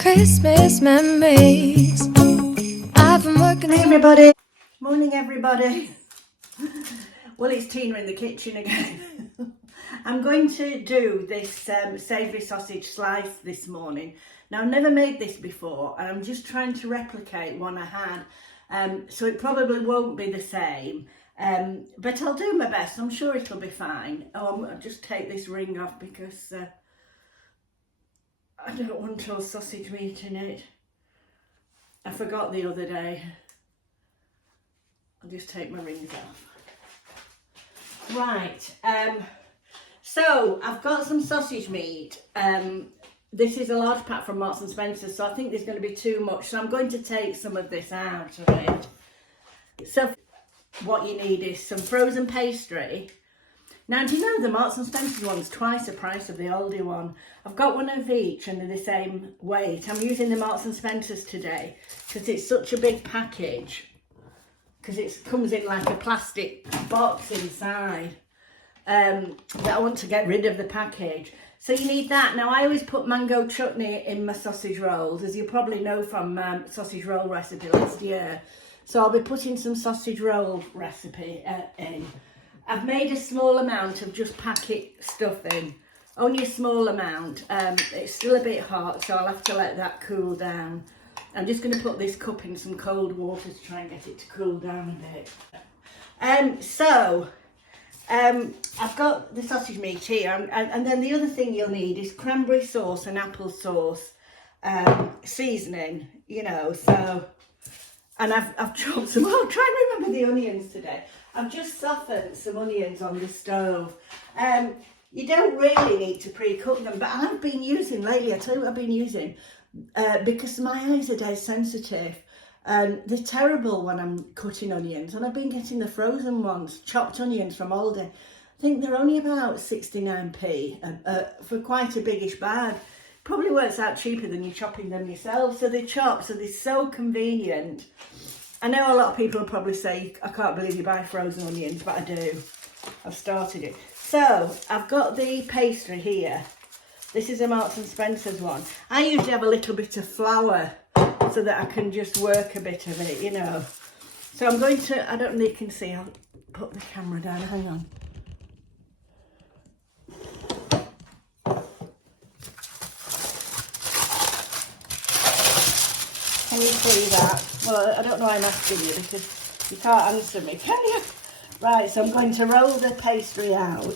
Christmas memories. I've been working. Hey everybody. Morning everybody. Well, it's Tina in the kitchen again. I'm going to do this savoury sausage slice this morning. Now, I've never made this before and I'm just trying to replicate one I had. So it probably won't be the same. But I'll do my best. I'm sure it'll be fine. I'll just take this ring off because I don't want all sausage meat in it. I forgot the other day. I'll just take my rings off. Right, so I've got some sausage meat. This is a large pack from Marks and Spencer, so I think there's going to be too much. So I'm going to take some of this out of it. So what you need is some frozen pastry. Now, do you know the Marks and Spencer one's twice the price of the Aldi one? I've got one of each and they're the same weight. I'm using the Marks and Spencer's today because it's such a big package. Because it comes in like a plastic box inside that I want to get rid of the package. So you need that. Now, I always put mango chutney in my sausage rolls, as you probably know from sausage roll recipe last year. So I'll be putting some sausage roll recipe in. I've made a small amount of just packet stuffing, only a small amount. It's still a bit hot, so I'll have to let that cool down. I'm just going to put this cup in some cold water to try and get it to cool down a bit. I've got the sausage meat here, and then the other thing you'll need is cranberry sauce and apple sauce seasoning, you know. So, and I've chopped some. I'll try and remember the onions today. I've just softened some onions on the stove. You don't really need to pre-cook them, but I've been using lately. I tell you what I've been using. Because my eyes are dead sensitive and they're terrible when I'm cutting onions, and I've been getting the frozen ones, chopped onions from Aldi. I think they're only about 69p for quite a biggish bag. Probably works out cheaper than you chopping them yourself. So they chop, so they're so convenient. I know a lot of people will probably say, I can't believe you buy frozen onions, but I do. I've started it. So I've got the pastry here. This is a Marks and Spencer's one. I usually have a little bit of flour so that I can just work a bit of it, you know. So I'm going to, I don't know if you can see, I'll put the camera down, hang on. Can you see that? Well, I don't know why I'm asking you because you can't answer me, can you? Right, so I'm going to roll the pastry out.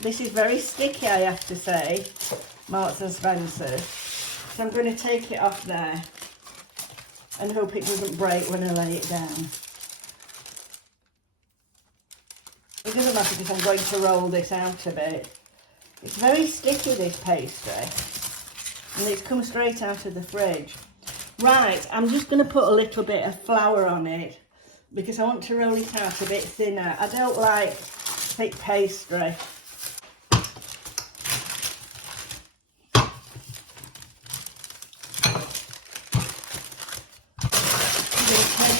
This is very sticky, I have to say, Marks and Spencer's. So I'm going to take it off there and hope it doesn't break when I lay it down. It doesn't matter because I'm going to roll this out a bit. It's very sticky, this pastry, and it's come straight out of the fridge. Right, I'm just going to put a little bit of flour on it because I want to roll it out a bit thinner. I don't like thick pastry.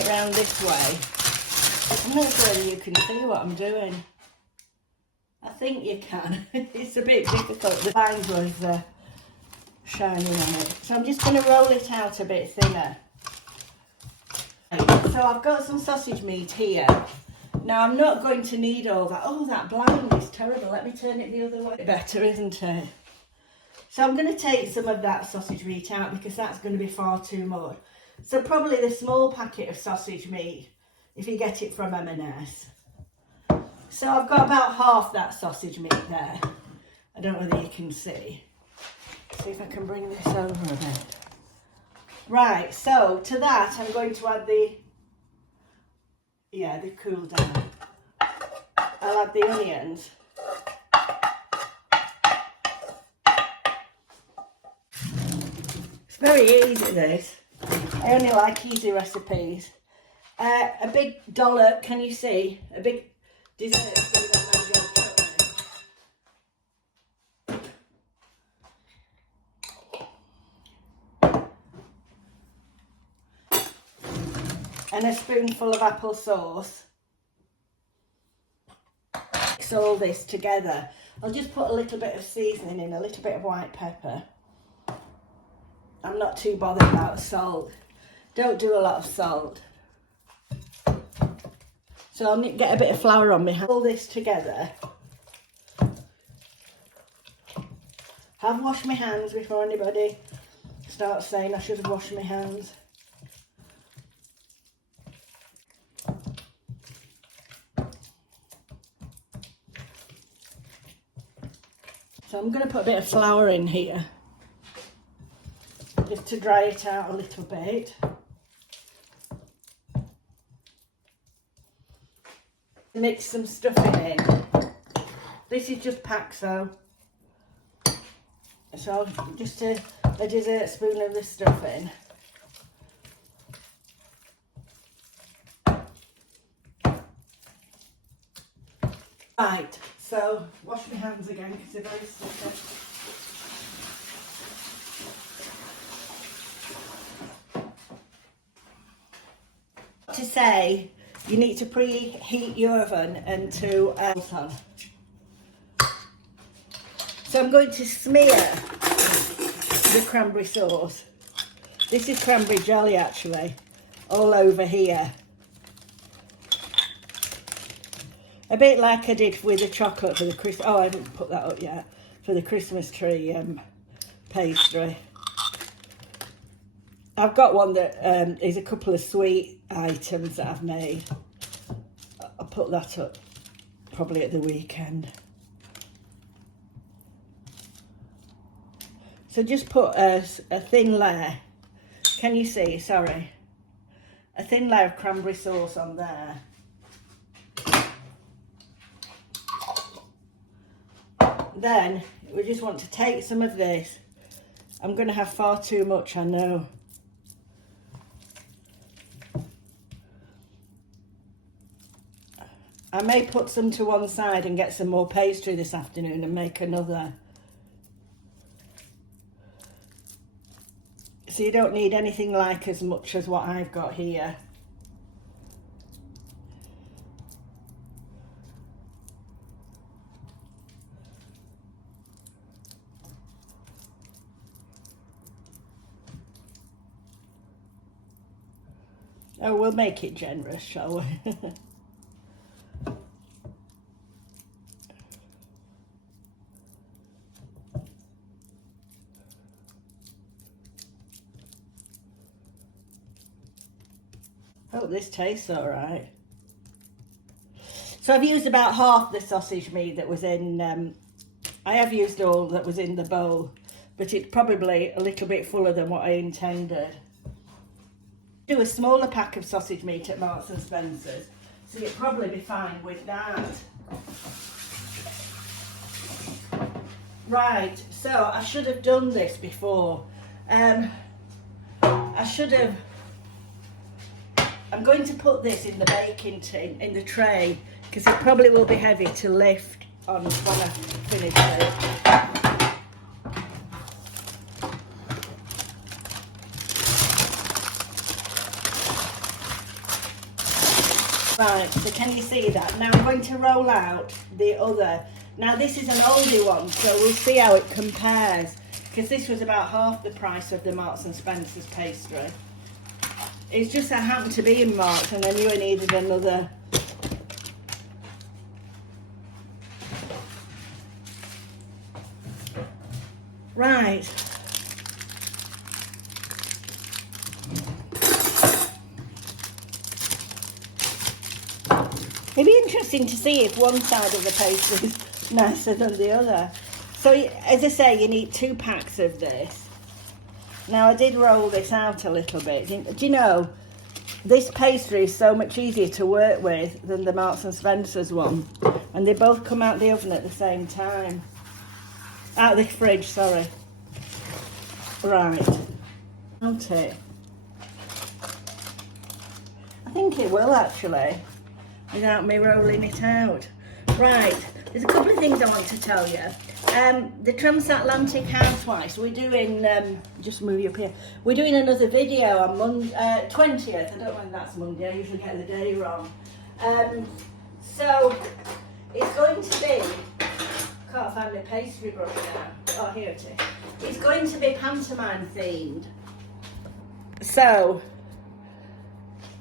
Around this way. I'm not sure whether you can see what I'm doing. I think you can. It's a bit difficult. The lines was shining on it. So I'm just going to roll it out a bit thinner. So I've got some sausage meat here. Now I'm not going to need all that. Oh, that blind is terrible. Let me turn it the other way. Better, isn't it? So I'm going to take some of that sausage meat out because that's going to be far too much. So probably the small packet of sausage meat, if you get it from M&S. So I've got about half that sausage meat there. I don't know whether you can see. See if I can bring this over a bit. Right, so to that I'm going to add the cool down. I'll add the onions. It's very easy, this. I only like easy recipes. A big dollop, can you see? A big dessert spoon of mango chutney. And a spoonful of apple sauce. Mix all this together. I'll just put a little bit of seasoning in, a little bit of white pepper. I'm not too bothered about salt. Don't do a lot of salt. So I'll get a bit of flour on me. All this together. Have washed my hands before anybody starts saying I should have washed my hands. So I'm going to put a bit of flour in here, just to dry it out a little bit. Mix some stuffing in. This is just Paxo. So just a dessert spoon of the stuffing. Right, so wash my hands again because they're very sticky. To say, you need to preheat your oven and to on. So I'm going to smear the cranberry sauce. This is cranberry jelly actually, all over here. A bit like I did with the chocolate for the Christmas. Oh, I didn't put that up yet. For the Christmas tree pastry. I've got one that is a couple of sweet items that I've made. I'll put that up probably at the weekend. So just put a thin layer. Can you see? Sorry. A thin layer of cranberry sauce on there. Then we just want to take some of this. I'm going to have far too much, I know. I may put some to one side and get some more pastry this afternoon and make another. So you don't need anything like as much as what I've got here. Oh, we'll make it generous, shall we? Oh, this tastes all right. So I've used about half the sausage meat that was in, I have used all that was in the bowl, but it's probably a little bit fuller than what I intended. Do a smaller pack of sausage meat at Marks and Spencer's, so you'd probably be fine with that. Right, so I should have done this before. I should have. I'm going to put this in the baking tin, in the tray, because it probably will be heavy to lift on when I finish it. Right, so can you see that? Now I'm going to roll out the other. Now this is an oldie one, so we'll see how it compares, because this was about half the price of the Marks and Spencer's pastry. It's just I happened to be in Marks and I knew I needed another. Right. It'd be interesting to see if one side of the pastry is nicer than the other. So, as I say, you need 2 packs of this. Now, I did roll this out a little bit. Do you know, this pastry is so much easier to work with than the Marks and Spencer's one. And they both come out the oven at the same time. Out of the fridge, sorry. Right. Won't it? I think it will, actually, without me rolling it out. Right, there's a couple of things I want to tell you. The Transatlantic Housewives, we're doing, just move you up here, we're doing another video on Monday, 20th, I don't know when that's Monday, I usually get the day wrong. So, it's going to be, can't find my pastry brush now, oh here it is, it's going to be pantomime themed. So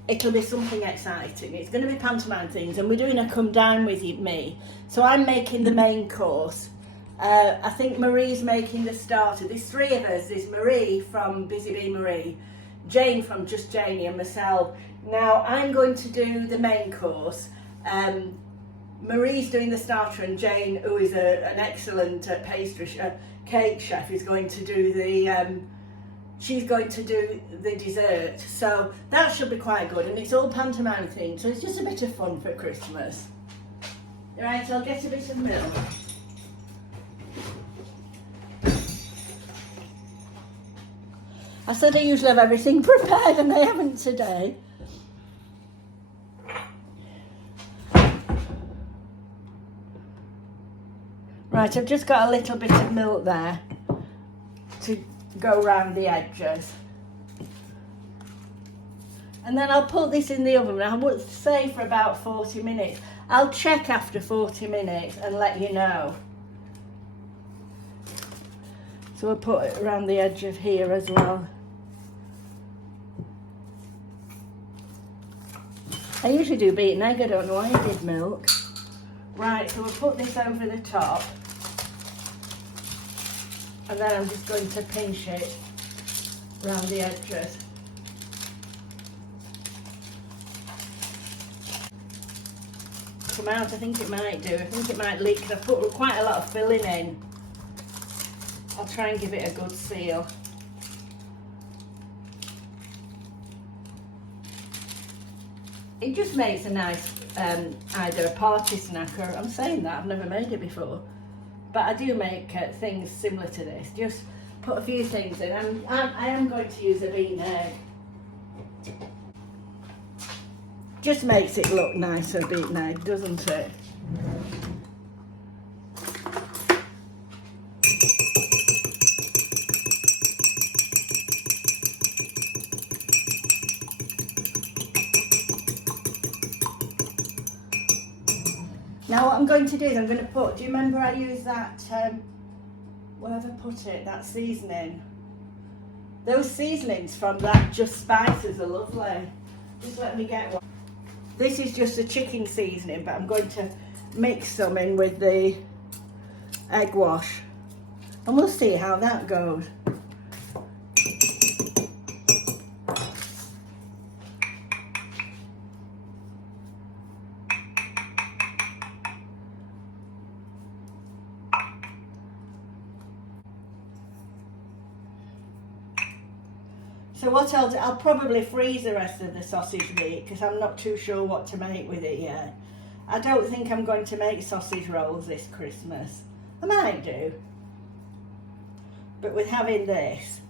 it'll be something exciting. It's going to be pantomime things, and we're doing a come down with me. So I'm making the main course. I think Marie's making the starter. There's three of us. There's Marie from Busy Bee Marie, Jane from Just Janie, and myself. Now I'm going to do the main course. Marie's doing the starter, and Jane, who is an excellent cake chef, is going to do the she's going to do the dessert. So that should be quite good, and it's all pantomime themed, so it's just a bit of fun for Christmas. Right, I'll get a bit of milk. I said I usually have everything prepared, and I haven't today. Right, I've just got a little bit of milk there to go round the edges. And then I'll put this in the oven. I would say for about 40 minutes. I'll check after 40 minutes and let you know. So I'll put it around the edge of here as well. I usually do beaten egg, I don't know why I did milk. Right, so we'll put this over the top. And then I'm just going to pinch it around the edges. Come out, I think it might do. I think it might leak because I put quite a lot of filling in. I'll try and give it a good seal. It just makes a nice either a party snack or, I'm saying that, I've never made it before. But I do make things similar to this. Just put a few things in. I am going to use a beaten egg. Just makes it look nicer, beaten egg, doesn't it? Now what I'm going to do is I'm going to put, do you remember I used that, where have I put it, that seasoning? Those seasonings from that Just Spices are lovely. Just let me get one. This is just a chicken seasoning, but I'm going to mix some in with the egg wash. And we'll see how that goes. So what I'll do, I'll probably freeze the rest of the sausage meat because I'm not too sure what to make with it yet. I don't think I'm going to make sausage rolls this Christmas. I might do. But with having this,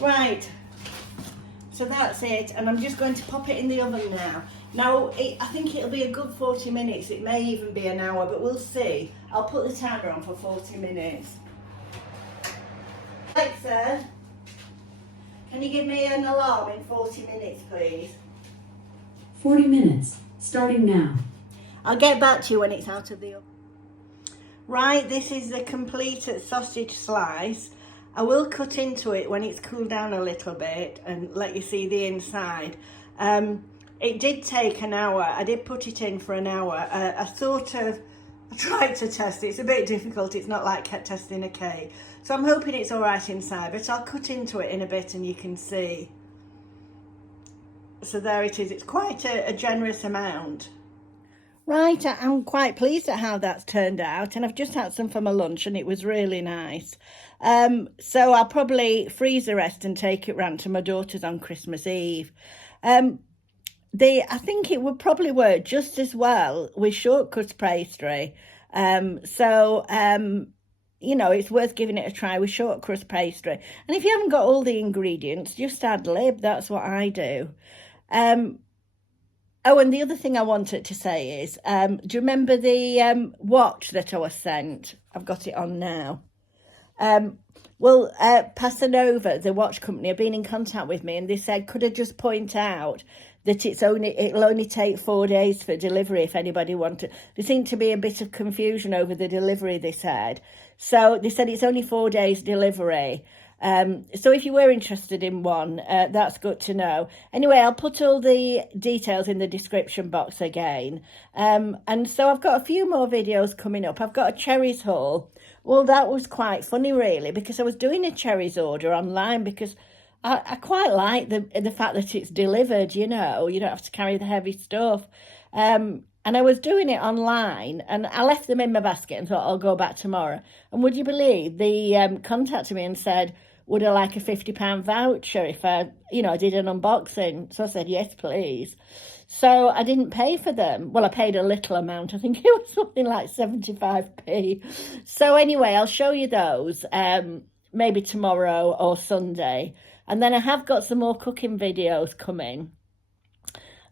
right. So that's it, and I'm just going to pop it in the oven now. Now, I think it'll be a good 40 minutes. It may even be an hour, but we'll see. I'll put the timer on for 40 minutes. Alexa, can you give me an alarm in 40 minutes, please? 40 minutes, starting now. I'll get back to you when it's out of the oven. Right, this is the complete sausage slice. I will cut into it when it's cooled down a little bit and let you see the inside. It did take an hour. I did put it in for an hour. I tried to test it. It's a bit difficult. It's not like testing a cake. So I'm hoping it's all right inside, but I'll cut into it in a bit and you can see. So there it is. It's quite a generous amount. Right, I'm quite pleased at how that's turned out, and I've just had some for my lunch and it was really nice. So I'll probably freeze the rest and take it round to my daughter's on Christmas Eve. I think it would probably work just as well with shortcut pastry. You know, it's worth giving it a try with shortcut pastry. And if you haven't got all the ingredients, just ad lib, that's what I do. Oh, and the other thing I wanted to say is, do you remember the watch that I was sent? I've got it on now. Parsonver, the watch company, have been in contact with me and they said, could I just point out that it'll only take 4 days for delivery if anybody wanted. There seemed to be a bit of confusion over the delivery, they said. So they said it's only 4 days delivery. So if you were interested in one, that's good to know. Anyway, I'll put all the details in the description box again. And so I've got a few more videos coming up. I've got a cherries haul. Well, that was quite funny, really, because I was doing a cherries order online because I quite like the fact that it's delivered, you know. You don't have to carry the heavy stuff. And I was doing it online, and I left them in my basket and thought I'll go back tomorrow. And would you believe, they contacted me and said, would I like a £50 voucher if I did an unboxing? So I said, yes, please. So I didn't pay for them. Well, I paid a little amount. I think it was something like 75p. So anyway, I'll show you those maybe tomorrow or Sunday. And then I have got some more cooking videos coming.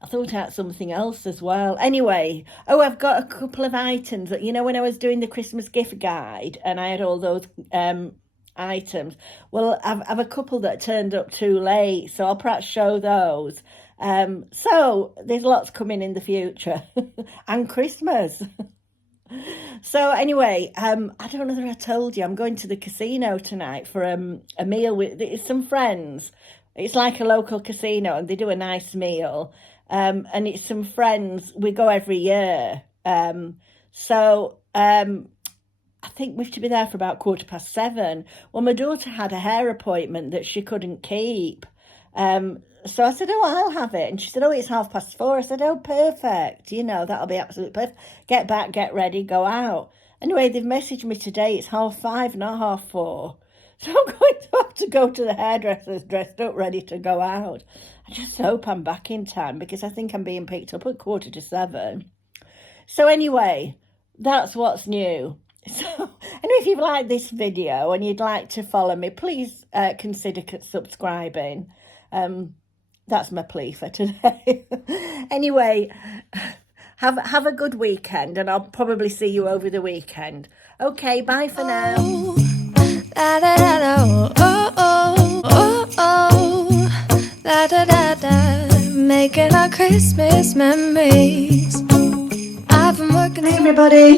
I thought out something else as well. Anyway, I've got a couple of items. You know, when I was doing the Christmas gift guide and I had all those items, well, I've a couple that turned up too late, so I'll perhaps show those. So there's lots coming in the future and Christmas. So anyway, I don't know whether I told you, I'm going to the casino tonight for a meal with some friends. It's like a local casino and they do a nice meal. And it's some friends. We go every year. So I think we have to be there for about 7:15. Well, my daughter had a hair appointment that she couldn't keep. So I said, I'll have it. And she said, it's 4:30. I said, perfect. You know, that'll be absolutely perfect. Get back, get ready, go out. Anyway, they've messaged me today. It's 5:30, not 4:30. So I'm going to have to go to the hairdresser's dressed up, ready to go out. I just hope I'm back in time because I think I'm being picked up at 7:15. So anyway, that's what's new. So anyway, if you've liked this video and you'd like to follow me, please consider subscribing. That's my plea for today. Anyway, have a good weekend and I'll probably see you over the weekend. Okay, bye for now. Da da da da, da da da da, making our Christmas memories. I've been working. Hey everybody,